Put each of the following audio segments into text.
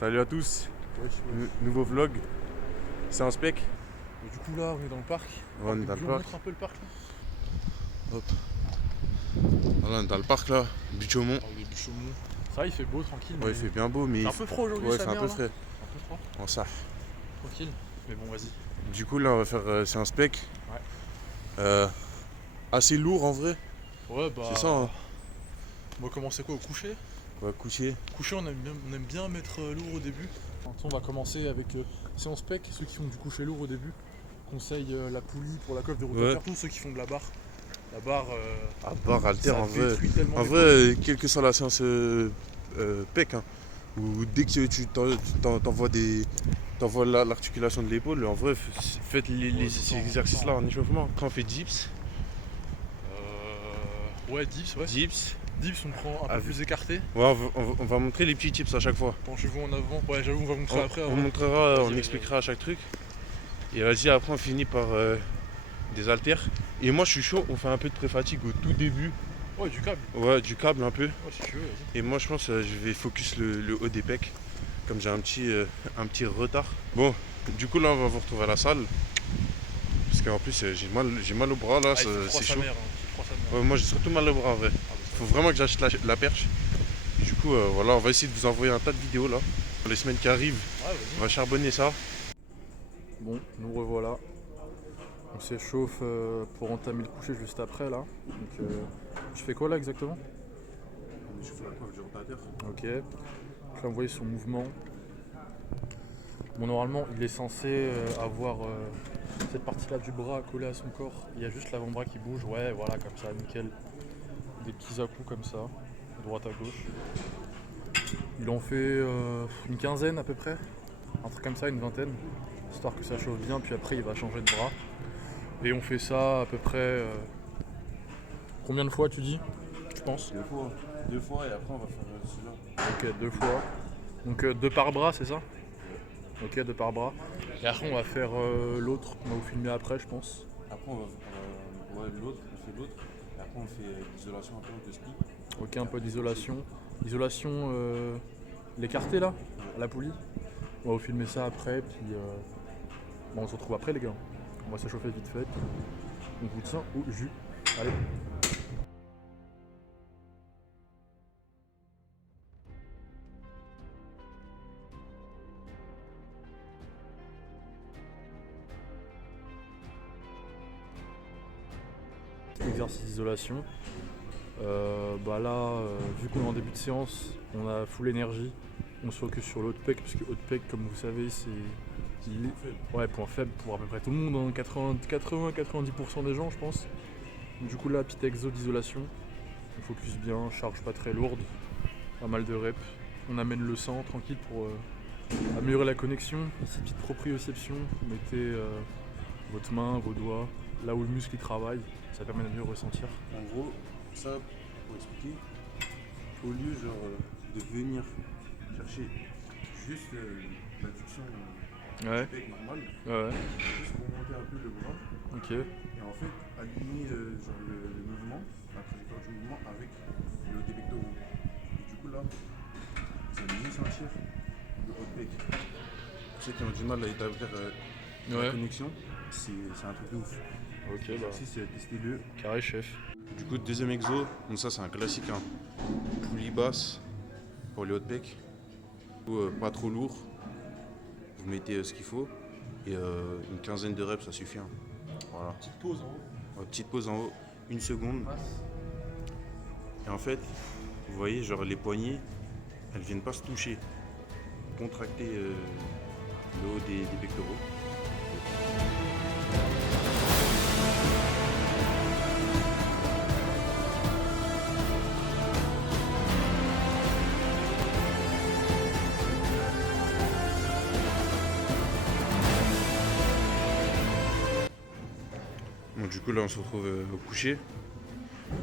Salut à tous, Wesh, wesh. nouveau vlog, c'est un spec. Et du coup là on est dans le parc. Ouais, on est dans le On parc. montre un peu le parc là. Hop. Voilà, on est dans le parc là, Butte-Chaumont. Parc de Buchaumont. Ça va, il fait beau, tranquille. Ouais, il fait bien beau, mais C'est un peu froid aujourd'hui, ouais, ça c'est un peu merde, frais. Un peu froid, Bon, ça. tranquille. Mais bon, vas-y. Du coup, là, on va faire c'est un spec. Ouais. Assez lourd en vrai. Ouais, bah. C'est ça, hein. On va commencer quoi, au coucher? On va coucher. Coucher, on aime bien mettre lourd au début. On va commencer avec séance spec. Ceux qui font du coucher lourd au début conseillent la poulie pour la coiffe de rotateur. Ouais. Tous ceux qui font de la barre. La barre. À barre, halter, ça en vrai. détruit tellement En les vrai, quelle que soit la séance pec, hein, ou dès que tu t'envoies l'articulation de l'épaule, en vrai, faites ces exercices-là en échauffement. Après, on fait dips. Ouais, dips, ouais. Dips. Dips, on prend un peu plus écarté. Ouais, on va montrer les petits tips à chaque fois. Penchez-vous en avant. Ouais, j'avoue, on va montrer après. On avant. montrera, Vas-y, on vas-y, expliquera à chaque truc. Et vas-y, après on finit par des haltères. Et moi je suis chaud, on fait un peu de pré-fatigue au tout début. Ouais, du câble. Ouais, du câble un peu. Ouais, si tu veux, vas-y. Et moi je pense que je vais focus le haut des pecs. Comme j'ai un petit retard. Bon, du coup là on va vous retrouver à la salle. Parce qu'en plus j'ai mal au bras là, Ah, il fait froid c'est sa chaud. mère, hein. Il fait froid sa mère. Ouais, moi j'ai surtout mal au bras en vrai. Ah, bah, ça Faut va. vraiment que j'achète la perche. Et du coup voilà, on va essayer de vous envoyer un tas de vidéos là. Pour les semaines qui arrivent, Ouais, vas-y. on va charbonner ça. Bon, nous revoilà. On s'échauffe pour entamer le coucher juste après là. Donc, tu fais quoi là exactement? On échauffe la coiffe du rotateur. Ok. Je vais envoyer son mouvement. Bon, normalement, il est censé avoir cette partie-là du bras collée à son corps. Il y a juste l'avant-bras qui bouge. Ouais, voilà, comme ça, nickel. Des petits à-coups comme ça, droite à gauche. Il en fait une quinzaine à peu près. Un truc comme ça, une vingtaine. Histoire que ça chauffe bien, puis après il va changer de bras. Et on fait ça à peu près. Combien de fois tu dis? Je pense. Deux fois et après on va faire celui-là. Ok, deux fois. Donc deux par bras, c'est ça? Ok, deux par bras. Et après on va faire l'autre, on va vous filmer après je pense. Après on fait l'autre. Et après on fait l'isolation un peu de ski. Ok, un peu d'isolation. Isolation, l'écarté là, à la poulie. On va vous filmer ça après, puis bon, on se retrouve après les gars. On va s'échauffer vite fait. On vous tient au jus. Allez. Exercice d'isolation. Là, vu qu'on est en début de séance, on a full énergie. On se focus sur le haut de pec, parce que haut de pec, comme vous savez, c'est point faible pour à peu près tout le monde, 80-90% des gens, je pense. Du coup, là, petit exo d'isolation. On focus bien, charge pas très lourde, pas mal de reps. On amène le sang tranquille pour améliorer la connexion. Ici, petite proprioception. Vous mettez votre main, vos doigts, là où le muscle il travaille, ça permet de mieux ressentir. En gros, ça pour expliquer, au lieu de venir chercher juste l'adduction Ouais, du pec normale, ouais, juste remonter un peu le bras ok. et en fait aligner le mouvement, la trajectoire du mouvement avec le haut des pectoraux. Et du coup là, vous allez mieux sentir le haut de pec. Pour ceux qui ont du mal à établir la Ouais, connexion, c'est un truc de ouf. ok, L'exercice, testez-le. carré chef. Du coup, deuxième exo, donc ça c'est un classique, hein. Poulie basse pour les hauts de pec. Du coup, pas trop lourd. Vous mettez ce qu'il faut et une quinzaine de reps ça suffit, hein. Voilà. Petite pause en haut. Petite pause en haut, une seconde. Et en fait, vous voyez, genre les poignets, elles viennent pas se toucher. Contractez le haut des pectoraux. Bon, du coup là on se retrouve au coucher.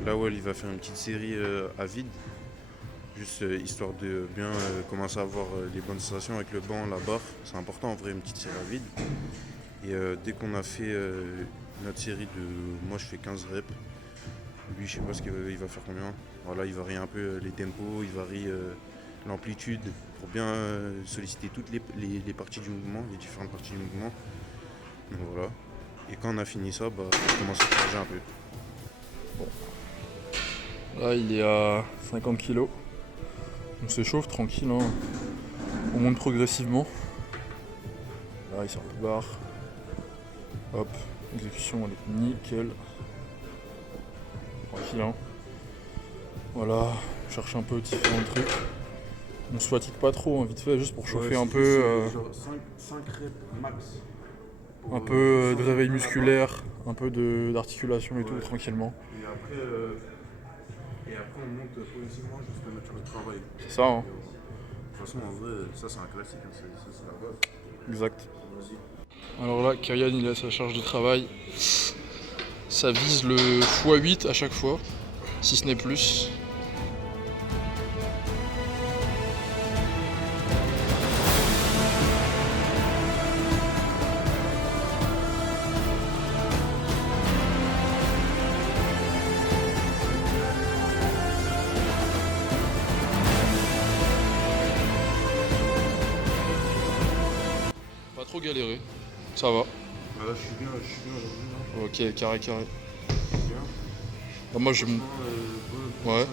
Là où il va faire une petite série à vide. Juste histoire de bien commencer à avoir les bonnes sensations avec le banc, la barre. C'est important en vrai, une petite série à vide. Et dès qu'on a fait notre série de... Moi je fais 15 reps. Lui je sais pas ce qu'il va faire combien. Voilà, il varie un peu les tempos, il varie l'amplitude. pour bien solliciter toutes les parties du mouvement, les différentes parties du mouvement. Donc voilà. Et quand on a fini ça, bah, on commence à charger un peu. Là, il est à 50 kg. On s'échauffe tranquille, hein. On monte progressivement. Là, il sort le barre. Hop, exécution, elle est nickel. Tranquille, hein. Voilà, on cherche un peu différents trucs. On se fatigue pas trop, hein, vite fait, juste pour chauffer un peu. 5 reps max. Un peu de réveil musculaire, un peu d'articulation et tout, tranquillement. Et après, on monte progressivement jusqu'à mettre le travail. C'est ça, hein. De toute façon, en vrai, ça c'est un classique, hein, ça c'est la base. Exact. Vas-y. Alors là, Kyrian, il a sa charge de travail. Ça vise le x8 à chaque fois, si ce n'est plus. Pas trop galéré, ça va. Là, je suis bien aujourd'hui. Ok, carré. Bien. Bah, moi, je me. Ouais.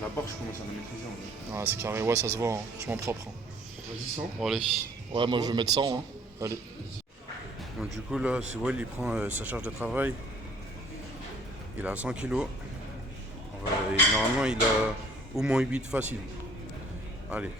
La barre, je commence à la maîtriser en vrai. Ah, c'est carré, ouais, ça se voit, hein. Vachement propre. Hein. Vas-y, 100. Bon, allez. Ouais, moi, je vais mettre 100. Hein. Allez. Donc, du coup, là, c'est Well, il prend sa charge de travail. Il a 100 kg. Et normalement, il a au moins 8 facile. Allez.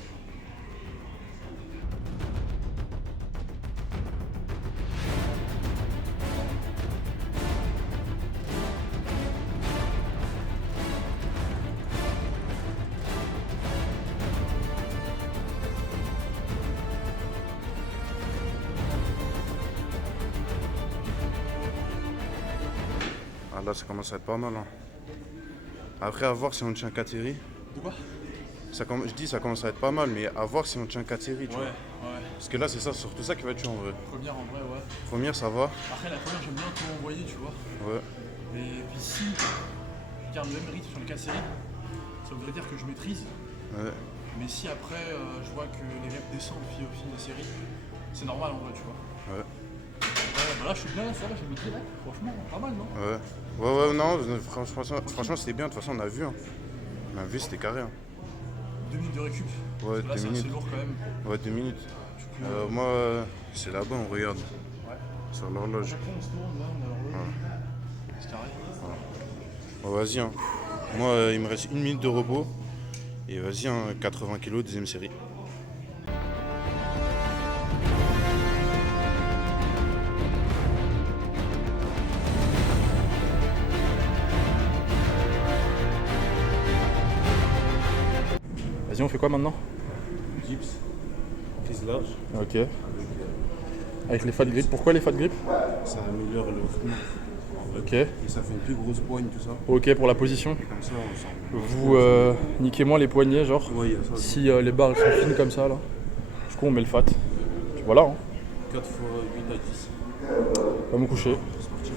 Ah, là, ça commence à être pas mal. Hein. Après, à voir si on tient 4 séries. De quoi? Je dis ça commence à être pas mal, mais à voir si on tient 4 séries. Tu vois. Parce que là, c'est ça, surtout ça qui va être chaud en vrai. Première en vrai, ouais. Première, ça va. Après, la première, j'aime bien tout envoyer, tu vois. Ouais. Et puis si je garde le même rythme sur les 4 séries, ça voudrait dire que je maîtrise. Ouais. Mais si après, je vois que les reps descendent au fil des séries, c'est normal en vrai, tu vois. Ouais. Ouais, bah là, je suis bien, ça va, j'ai maîtrisé. Franchement, pas mal, non? Ouais, non, franchement, c'était bien. De toute façon, on a vu. Hein. On a vu, c'était carré. Hein. 2 minutes de récup. Ouais, Parce que là, 2 c'est minutes. assez lourd quand même. Ouais, 2 minutes. Moi, c'est là-bas, on regarde. Ouais. Sur l'horloge. Chaque fois, on se tourne, là, on a l'horloge. C'est carré. Bon, vas-y. Hein. Moi, il me reste 1 minute de repos. Et vas-y, hein, 80 kg, deuxième série. Vas-y, on fait quoi maintenant? Dips, prise large. Ok. Avec les fat grips. Pourquoi les fat grips? Ça améliore le rythme. Ok. Et ça fait une plus grosse poigne, tout ça. Ok pour la position. Comme ça, on sent. Vous niquez-moi les poignets, genre. Ouais, il y a ça. Si les barres elles sont fines comme ça, là. Du coup, on met le fat. Puis voilà, hein. 4 fois 8 à 10. On va me coucher. C'est parti.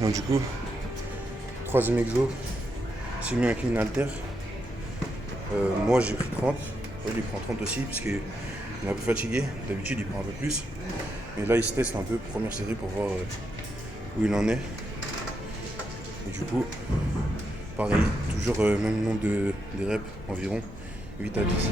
Donc du coup, troisième exo, c'est mis avec une halter. Moi j'ai pris 30, il prend 30 aussi parce qu'il est un peu fatigué, d'habitude il prend un peu plus. Mais là il se teste un peu, première série pour voir où il en est. Et du coup, pareil, toujours même nombre de reps environ, 8 à 10.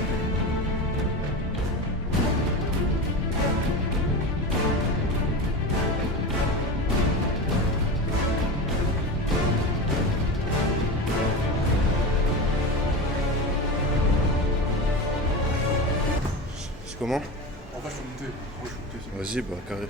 C'est comment? En vrai, je peux monter. Vas-y, bah carré.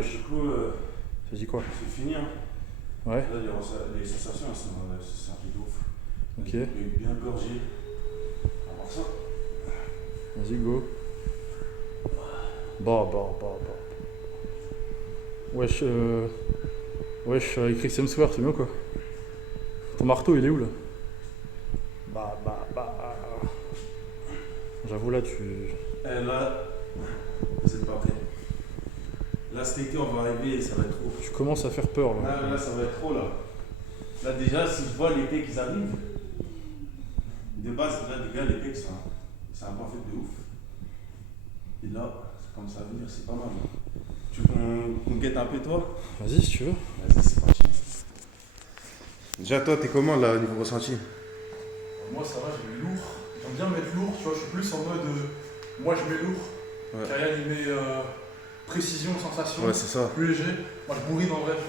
Wesh. Du coup, Ça dit quoi? c'est fini. Hein. Ouais. Là, les sensations, c'est un truc de ouf. Ok. Bien gorgé. On va voir ça. Vas-y, go. Bah. Wesh, avec Chris Hemsworth, c'est bien quoi. Ton marteau, il est où là? Bah. J'avoue, là, tu. Là, vous êtes pas prêts. Là, cet été, on va arriver et ça va être trop. Tu commences à faire peur là. Là, ça va être trop là. Là, déjà, si je vois les pecs qui arrivent, de base, là, les gars, les pecs, c'est un point fait de ouf. Et là, comme ça va venir, c'est pas mal. Hein. Tu veux qu'on guette un peu, toi? Vas-y, si tu veux. Vas-y, c'est parti. Déjà, toi, t'es comment là, au niveau ressenti? Moi, ça va, j'ai mis lourd. J'aime bien mettre lourd, tu vois, je suis plus en mode. Moi, je mets lourd. Ouais. Karian, il met précision, sensation. Ouais, c'est ça. Plus léger. Moi, je bourrine en vrai, tu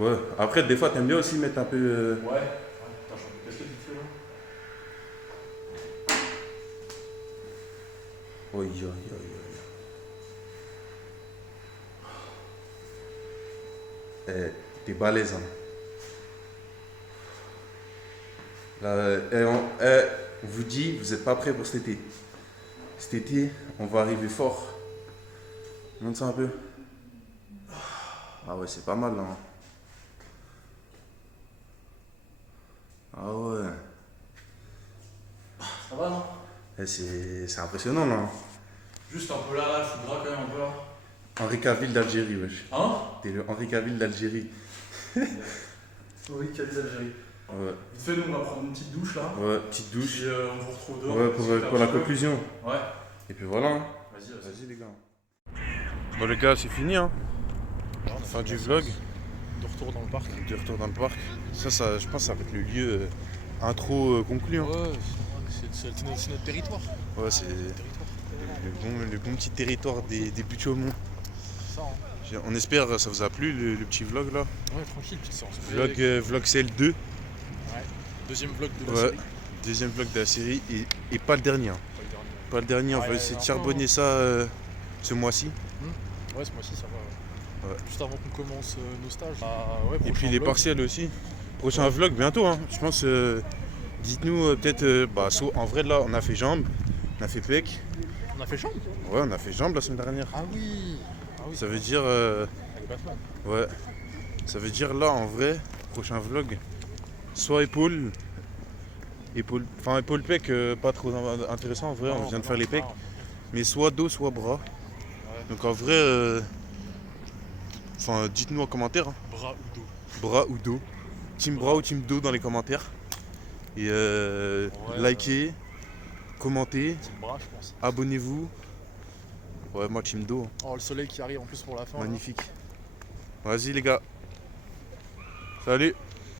vois. Ouais. Après, des fois, t'aimes bien aussi mettre un peu. Ouais. Attends, je vais tester vite fait là. Oui. T'es balèze, hein. Là, on vous dit, vous n'êtes pas prêts pour cet été. Cet été, on va arriver fort. Montre ça un peu. Ah ouais, c'est pas mal là. Hein. Ah ouais. Ça va, non? C'est impressionnant là. Hein. Juste un peu là, je suis gras quand même un peu là. Henri Cavill d'Algérie, wesh. Hein? T'es le Henri Cavill d'Algérie. Oui, Cadiz Algérie. Ouais. Vite fait, nous on va prendre une petite douche là. Ouais, petite douche. Puis on vous retrouve dehors. Ouais, pour la conclusion. Ouais. Et puis voilà. Hein. Vas-y. Vas-y les gars. Bon les gars, c'est fini hein. Fin du vlog. De retour dans le parc. De retour dans le parc. Ça je pense que ça va être le lieu intro conclu. Hein. Ouais, c'est notre territoire. Ouais, c'est le bon petit territoire des buts au Mont. Ça, hein. On espère que ça vous a plu le petit vlog là. Ouais, tranquille, petite séance. Vlog CL2. Ouais. Deuxième vlog de la Ouais. série. Deuxième vlog de la série et pas le dernier. Hein. Pas le dernier. Pas le dernier, on va essayer de charbonner ça ce mois-ci. Ouais, ce mois-ci ça va. Ouais. Juste avant qu'on commence nos stages. Et puis les partiels aussi. Prochain vlog bientôt, hein. Je pense. Dites-nous peut-être. Soit, en vrai là, on a fait jambes, on a fait pec. On a fait chambre? Ouais, on a fait jambes la semaine dernière. Ah oui. Ça veut dire. Avec Batman. Ouais. Ça veut dire là en vrai, prochain vlog, soit épaule pec, pas trop intéressant en vrai, on vient de faire les pecs. Mais soit dos, soit bras. Ouais. Donc en vrai, dites-nous en commentaire. Hein. Bras ou dos. Bras ou dos. Team bras ou team dos dans les commentaires. Et likez, commentez, Team bras, je pense. abonnez-vous. Ouais, moi team dos. Oh, le soleil qui arrive en plus pour la fin. Magnifique. Vas-y les gars. Salut.